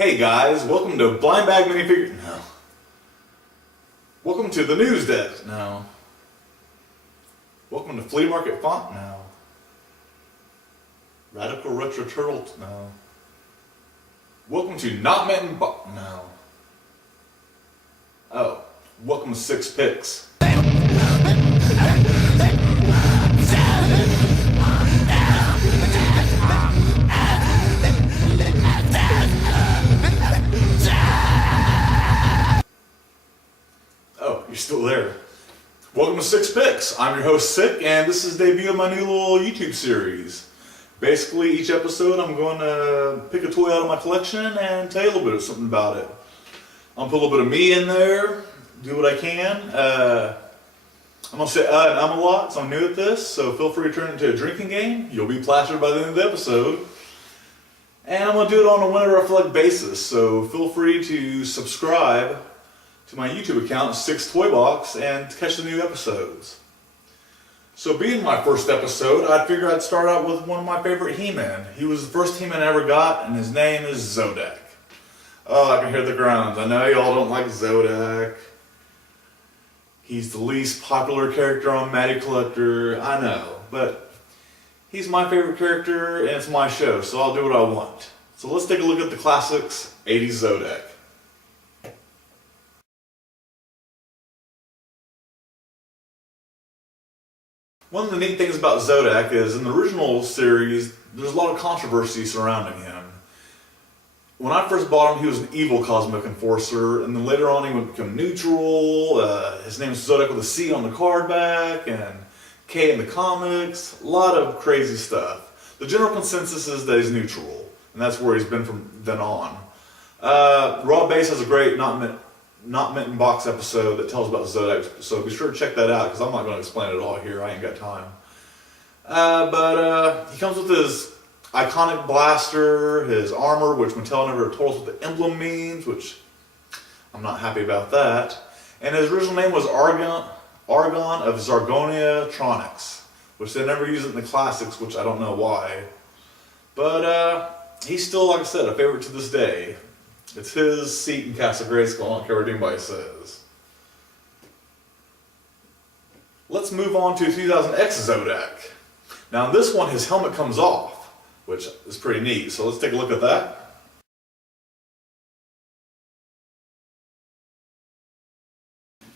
Hey guys, welcome to Blind Bag Minifigure. No. Welcome to the News Desk. No. Welcome to Flea Market Font. No. Radical Retro Turtle. No. Welcome to Not Meant in No. Oh. Welcome to Six Picks. Oh, you're still there. Welcome to Six Picks. I'm your host, Sick, and this is the debut of my new little YouTube series. Basically, each episode I'm going to pick a toy out of my collection and tell you a little bit of something about it. I'm going to put a little bit of me in there, do what I can. I'm going to say and I'm a lot, so I'm new at this, so feel free to turn it into a drinking game. You'll be plastered by the end of the episode. And I'm going to do it on a whenever I feel like basis, so feel free to subscribe to my YouTube account, Six Toy Box, and catch the new episodes. So being my first episode, I figured I'd start out with one of my favorite He-Men. He was the first He-Man I ever got, and his name is Zodac. Oh, I can hear the groans. I know y'all don't like Zodac. He's the least popular character on Matty Collector, I know, but he's my favorite character, and it's my show, so I'll do what I want. So let's take a look at the classics, 80s Zodac. One of the neat things about Zodac is, in the original series, there's a lot of controversy surrounding him. When I first bought him, he was an evil cosmic enforcer, and then later on he would become neutral. His name is Zodac with a C on the card back, and K in the comics. A lot of crazy stuff. The general consensus is that he's neutral, and that's where he's been from then on. Raw Base has a great Not Meant in Box episode that tells about Zodac, so be sure to check that out, because I'm not going to explain it all here, I ain't got time. But he comes with his iconic blaster, his armor, which Mattel never told us what the emblem means, which I'm not happy about that. And his original name was Argon of Zargonia Tronics, which they never use it in the classics, which I don't know why. But he's still, like I said, a favorite to this day. It's his seat in Castle Grayskull, I don't care what anybody says. Let's move on to 2000X Zodac. Now in this one his helmet comes off, which is pretty neat, so let's take a look at that.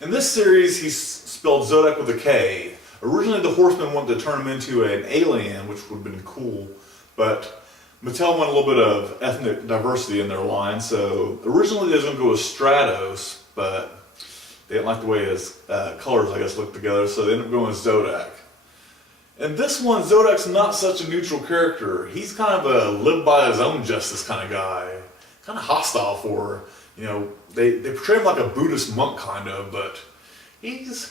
In this series he's spelled Zodac with a K. Originally the Horsemen wanted to turn him into an alien, which would have been cool, but Mattel went a little bit of ethnic diversity in their line, so originally they was going to go with Stratos, but they didn't like the way his colors, I guess, looked together, so they ended up going with Zodac. In this one, Zodac's not such a neutral character. He's kind of a live by his own justice kind of guy. Kind of hostile for, they portray him like a Buddhist monk kind of, but he's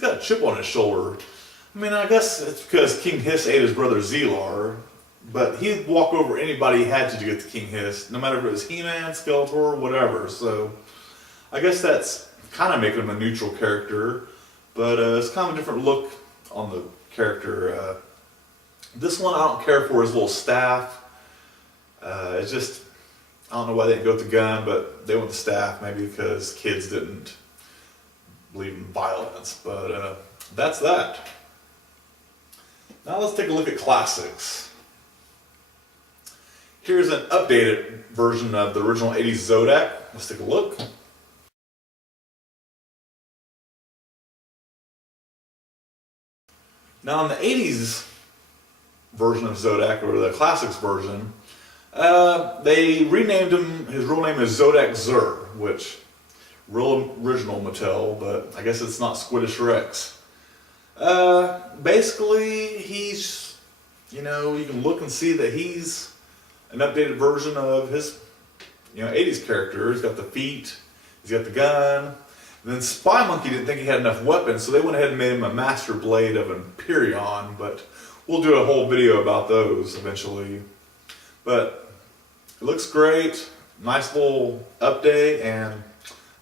got a chip on his shoulder. I mean, I guess it's because King Hiss ate his brother Zelar. But he'd walk over anybody he had to get the King Hiss, no matter if it was He-Man, Skeletor, whatever. So I guess that's kind of making him a neutral character, but it's kind of a different look on the character. This one I don't care for his little staff. It's just, I don't know why they didn't go with the gun, but they went with the staff, maybe because kids didn't believe in violence. But that's that. Now let's take a look at classics. Here's an updated version of the original 80s Zodac. Let's take a look. Now in the 80s version of Zodac, or the classics version, they renamed him, his real name is Zodac Zur, which, real original Mattel, but I guess it's not Squiddish Rex. Basically, he's, you can look and see that he's an updated version of his 80s character. He's got the feet, he's got the gun. And then Spy Monkey didn't think he had enough weapons, so they went ahead and made him a Master Blade of Empyreon, but we'll do a whole video about those eventually. But it looks great, nice little update, and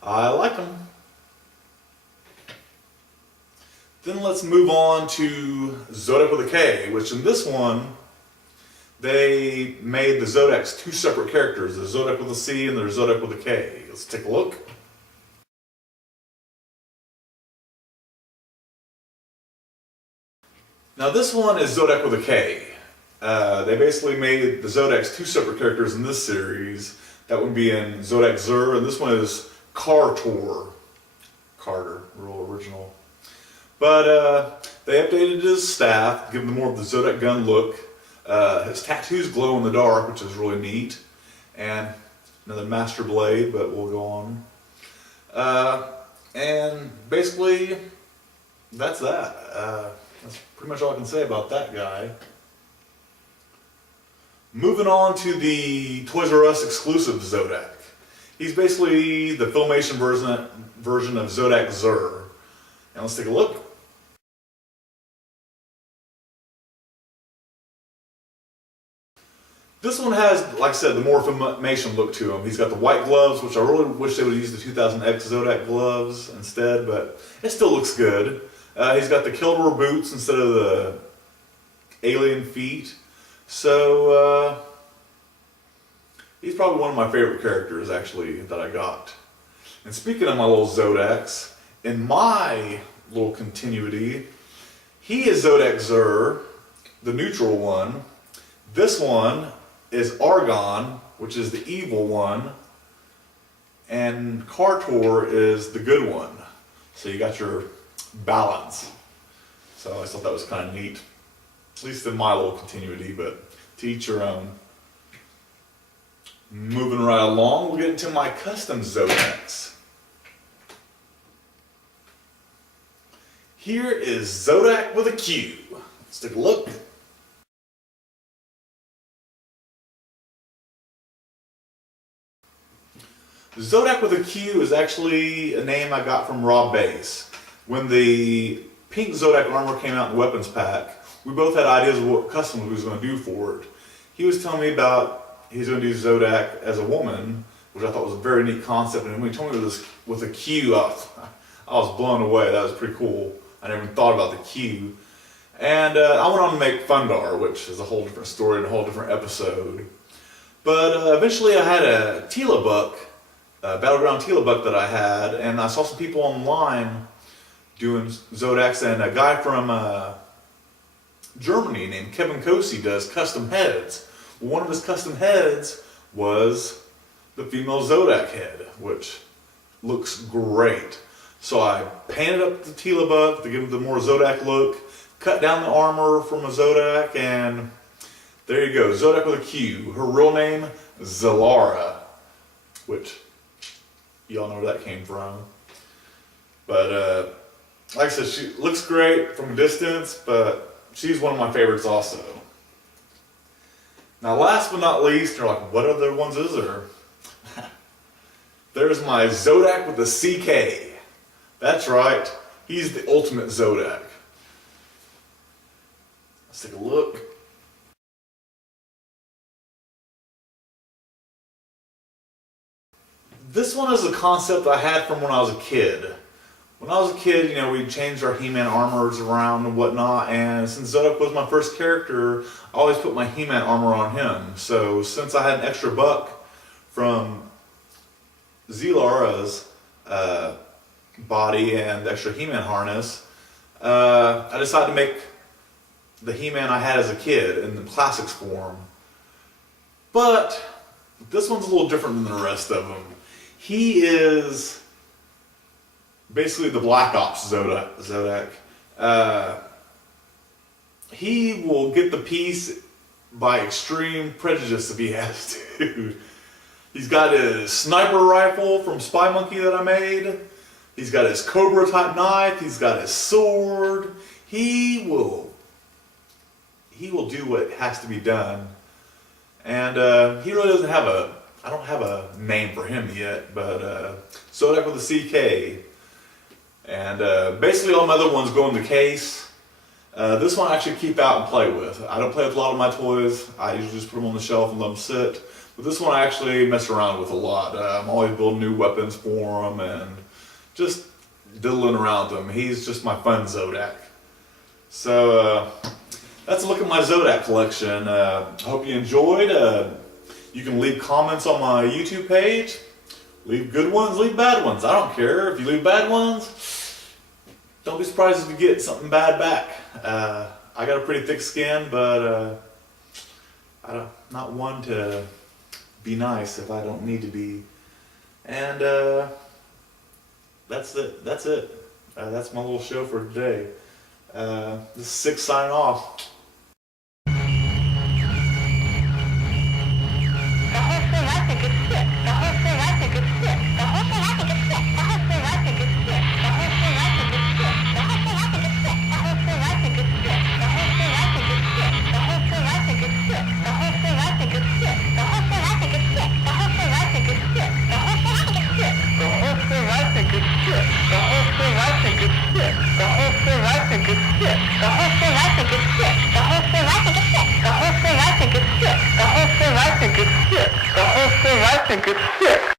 I like them. Then let's move on to Zodac with a K, which in this one, they made the Zodacs two separate characters. There's Zodac with a C and there's Zodac with a K. Let's take a look. Now this one is Zodac with a K. They basically made the Zodacs two separate characters in this series. That would be in Zodac Zur, and this one is Carter, real original. But they updated his staff, giving him more of the Zodac gun look. His tattoos glow in the dark, which is really neat. And another master blade, but we'll go on. And basically, that's that. That's pretty much all I can say about that guy. Moving on to the Toys R Us exclusive Zodac. He's basically the Filmation version of Zodac Zur. And let's take a look. This one has, like I said, the more Filmation look to him. He's got the white gloves, which I really wish they would use the 2000X Zodac gloves instead, but it still looks good. He's got the Kildor boots instead of the alien feet. So, he's probably one of my favorite characters, actually, that I got. And speaking of my little Zodacs, in my little continuity, he is Zodac Zur, the neutral one. This one is Argon, which is the evil one. And Carter is the good one. So you got your balance. So I thought that was kind of neat. At least in my little continuity, but to each your own. Moving right along, we'll get into my custom Zodacs. Here is Zodac with a Q. Let's take a look. Zodac with a Q is actually a name I got from Rob Bass. When the pink Zodac armor came out in the weapons pack, we both had ideas of what custom we was going to do for it. He was telling me about he's going to do Zodac as a woman, which I thought was a very neat concept. And when he told me this with a Q, I was blown away. That was pretty cool. I never even thought about the Q. And I went on to make Fundar, which is a whole different story and a whole different episode. But eventually I had a Tila buck, a Battleground Tila buck that I had, and I saw some people online doing Zodacs, and a guy from Germany named Kevin Kosi does custom heads. Well, one of his custom heads was the female Zodac head, which looks great. So I painted up the Tila buck to give him the more Zodac look, cut down the armor from a Zodac, and there you go, Zodac with a Q. Her real name, Zalara, which y'all know where that came from. But like I said, she looks great from a distance, but she's one of my favorites also. Now last but not least, you're like, what other ones is there? There's my Zodac with the CK. That's right, he's the ultimate Zodac. Let's take a look. This one is a concept I had from when I was a kid. When I was a kid, you know, we changed our He-Man armors around and whatnot, and since Zodac was my first character, I always put my He-Man armor on him. So since I had an extra buck from Zilara's body and the extra He-Man harness, I decided to make the He-Man I had as a kid in the classics form. But this one's a little different than the rest of them. He is basically the Black Ops Zodac. He will get the piece by extreme prejudice if he has to. He's got his sniper rifle from Spy Monkey that I made. He's got his Cobra type knife. He's got his sword. He will do what has to be done. And he really doesn't have I don't have a name for him yet, but Zodac with a CK. And basically all my other ones go in the case. This one I actually keep out and play with. I don't play with a lot of my toys. I usually just put them on the shelf and let them sit. But this one I actually mess around with a lot. I'm always building new weapons for him and just diddling around with him. He's just my fun Zodac. So that's a look at my Zodac collection. I hope you enjoyed. You can leave comments on my YouTube page. Leave good ones, leave bad ones. I don't care. If you leave bad ones, don't be surprised if you get something bad back. I got a pretty thick skin, but I'm not one to be nice if I don't need to be. And that's it. That's my little show for today. This is Six signing off. I think it's sick.